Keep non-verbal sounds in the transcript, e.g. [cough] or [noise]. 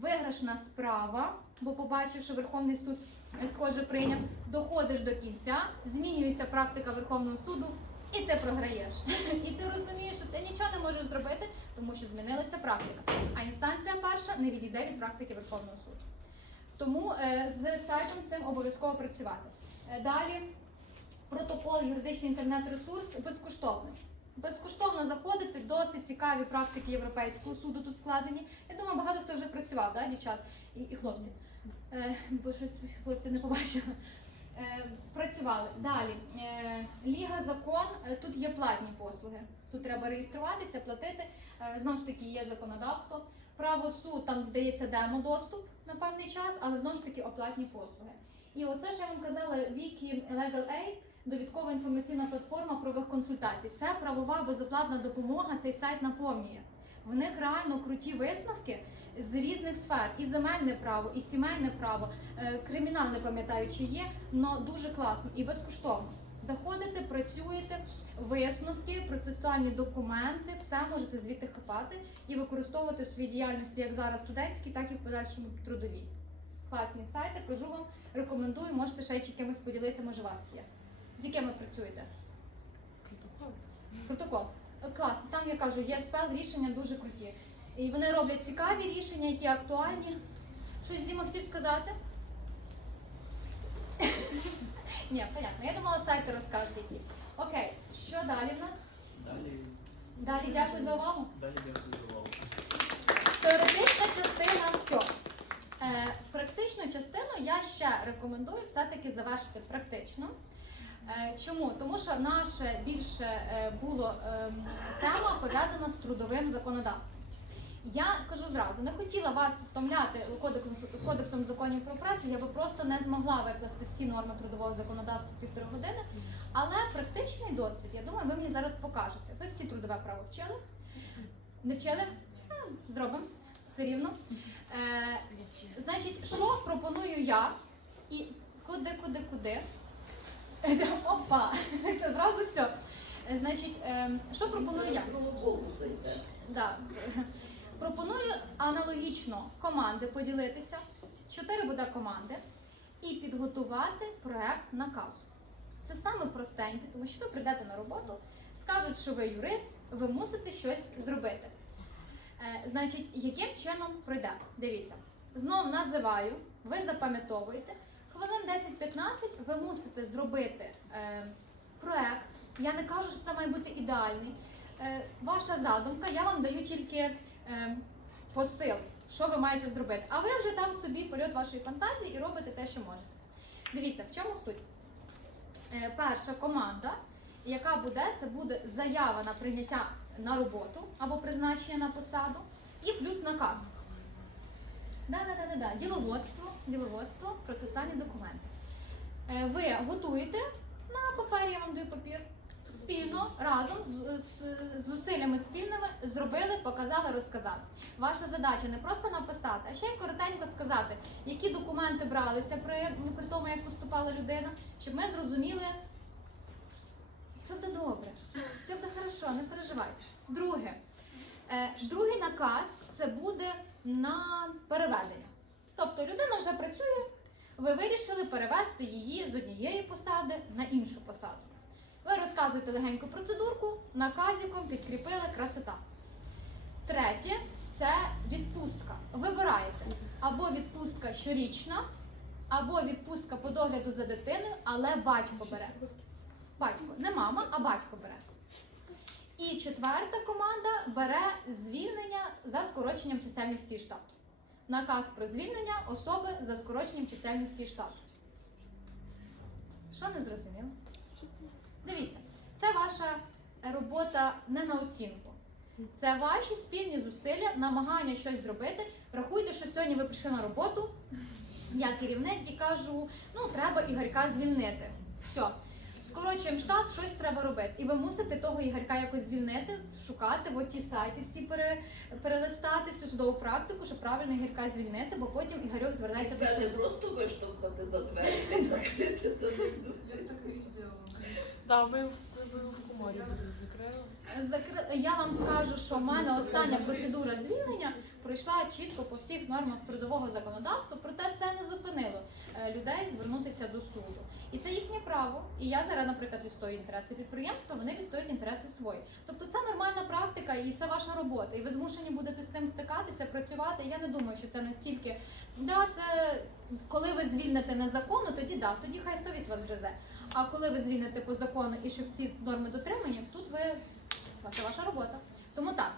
виграшна справа, бо побачив, що Верховний суд е, схоже прийняв, доходиш до кінця, змінюється практика Верховного суду, і ти програєш. [laughs] І ти розумієш, що ти нічого не можеш зробити, тому що змінилася практика. А інстанція перша не відійде від практики Верховного суду. Тому е, з сайтом цим обов'язково працювати. Е, Далі протокол юридичний інтернет-ресурс безкоштовний. Безкоштовно заходити, досить цікаві практики Європейського суду тут складені. Я думаю, багато хто вже працював, да, дівчат і, і хлопці. Е, бо щось хлопці не побачила. Е, працювали. Далі. Е, Ліга закон. Е, Тут є платні послуги. Тут треба реєструватися, платити. Е, знову ж таки, є законодавство. Право суд, там дається демо-доступ на певний час, але знову ж таки оплатні послуги. І оце ж я вам казала Wiki Legal Aid, довідкова інформаційна платформа правових консультацій. Це правова безоплатна допомога. Цей сайт наповнює. В них реально круті висновки з різних сфер: і земельне право, і сімейне право, е, кримінал не пам'ятаю, чи є, але дуже класно і безкоштовно. Заходите, працюєте, висновки, процесуальні документи, все можете звідти хапати і використовувати в своїй діяльності як зараз студентській, так і в подальшому трудовій. Класні сайти, кажу вам, рекомендую, можете ще й чимось поділитися, може у вас є. З якими працюєте? Протокол. Е, Класно. Там я кажу, є спел, рішення дуже круті. І вони роблять цікаві рішення, які актуальні. Щось Діма хотів сказати? Ні, понятно. Я думала, сайти розкажеш які. Окей, що далі в нас? Далі, Далі дякую за увагу. далі дякую за увагу. Теоретична частина все. Е, практичну частину я ще рекомендую все-таки завершити практично. Е, чому? Тому що наше більше е, було ем, тема пов'язана з трудовим законодавством. Я кажу зразу, не хотіла вас втомляти кодексом, законів про працю, я би просто не змогла викласти всі норми трудового законодавства півтори години. Але практичний досвід, я думаю, ви мені зараз покажете. Ви всі трудове право вчили? Не вчили? Зробимо все рівно. Е, значить, що пропоную я і куди, куди, куди? [laughs] Опа! [laughs] Все, зразу все. Значить, е, що пропоную я? Да. Пропоную аналогічно команди поділитися. Чотири буде команди, і підготувати проект наказу. Це саме простеньке, тому що ви прийдете на роботу, скажуть, що ви юрист, ви мусите щось зробити. Е, значить, яким чином пройде? Дивіться, знов називаю, ви запам'ятовуєте. Хвилин 10-15 ви мусите зробити е, проект. Я не кажу, що це має бути ідеальний. Е, ваша задумка, я вам даю тільки е, посил, що ви маєте зробити. А ви вже там собі польот вашої фантазії і робите те, що можете. Дивіться, в чому суть? Е, перша команда, яка буде, це буде заява на прийняття на роботу або призначення на посаду, і плюс наказ. Да, да, да, да, да. Діловодство, діловодство, процесуальні документи. Е, Ви готуєте на папері, я вам даю папір. Спільно разом з, з, з зусиллями спільними зробили, показали, розказали. Ваша задача не просто написати, а ще й коротенько сказати, які документи бралися при, при тому, як поступала людина, щоб ми зрозуміли, все буде добре, все буде хорошо, не переживайте. Друге, е, другий наказ це буде на переведення. Тобто людина вже працює, ви вирішили перевести її з однієї посади на іншу посаду. Ви розказуєте легеньку процедурку, наказиком підкріпили красота. Третє це відпустка. Вибираєте або відпустка щорічна, або відпустка по догляду за дитиною, але батько бере. Батько, не мама, а батько бере. І четверта команда бере звільнення за скороченням чисельності штату. Наказ про звільнення особи за скороченням чисельності штату. Що не зрозуміло? Дивіться, це ваша робота не на оцінку. Це ваші спільні зусилля, намагання щось зробити. Рахуйте, що сьогодні ви прийшли на роботу, я керівник і кажу, ну треба Ігорька звільнити. Все. Скорочуємо штат, щось треба робити. І ви мусите того Ігорка якось звільнити, шукати, от ті сайти всі пере, перелистати, всю судову практику, щоб правильно Ігорка звільнити, бо потім Ігорьок звернеться до Це не просто виштовхати за двері [laughs] і закрити за Я так і зробила. Так, ви в, в коморі будете закрили. Закри- Я вам скажу, що в мене остання процедура звільнення пройшла чітко по всіх нормах трудового законодавства, проте це не зупинило е, людей звернутися до суду. І це їхнє право. І я зараз, наприклад, відстоюю інтереси підприємства, вони відстоюють інтереси свої. Тобто це нормальна практика і це ваша робота. І ви змушені будете з цим стикатися, працювати. Я не думаю, що це настільки. Да, це коли ви звільните незаконно, тоді да, тоді хай совість вас гризе. А коли ви звільните по закону і що всі норми дотримані, тут ви це ваша робота. Тому так.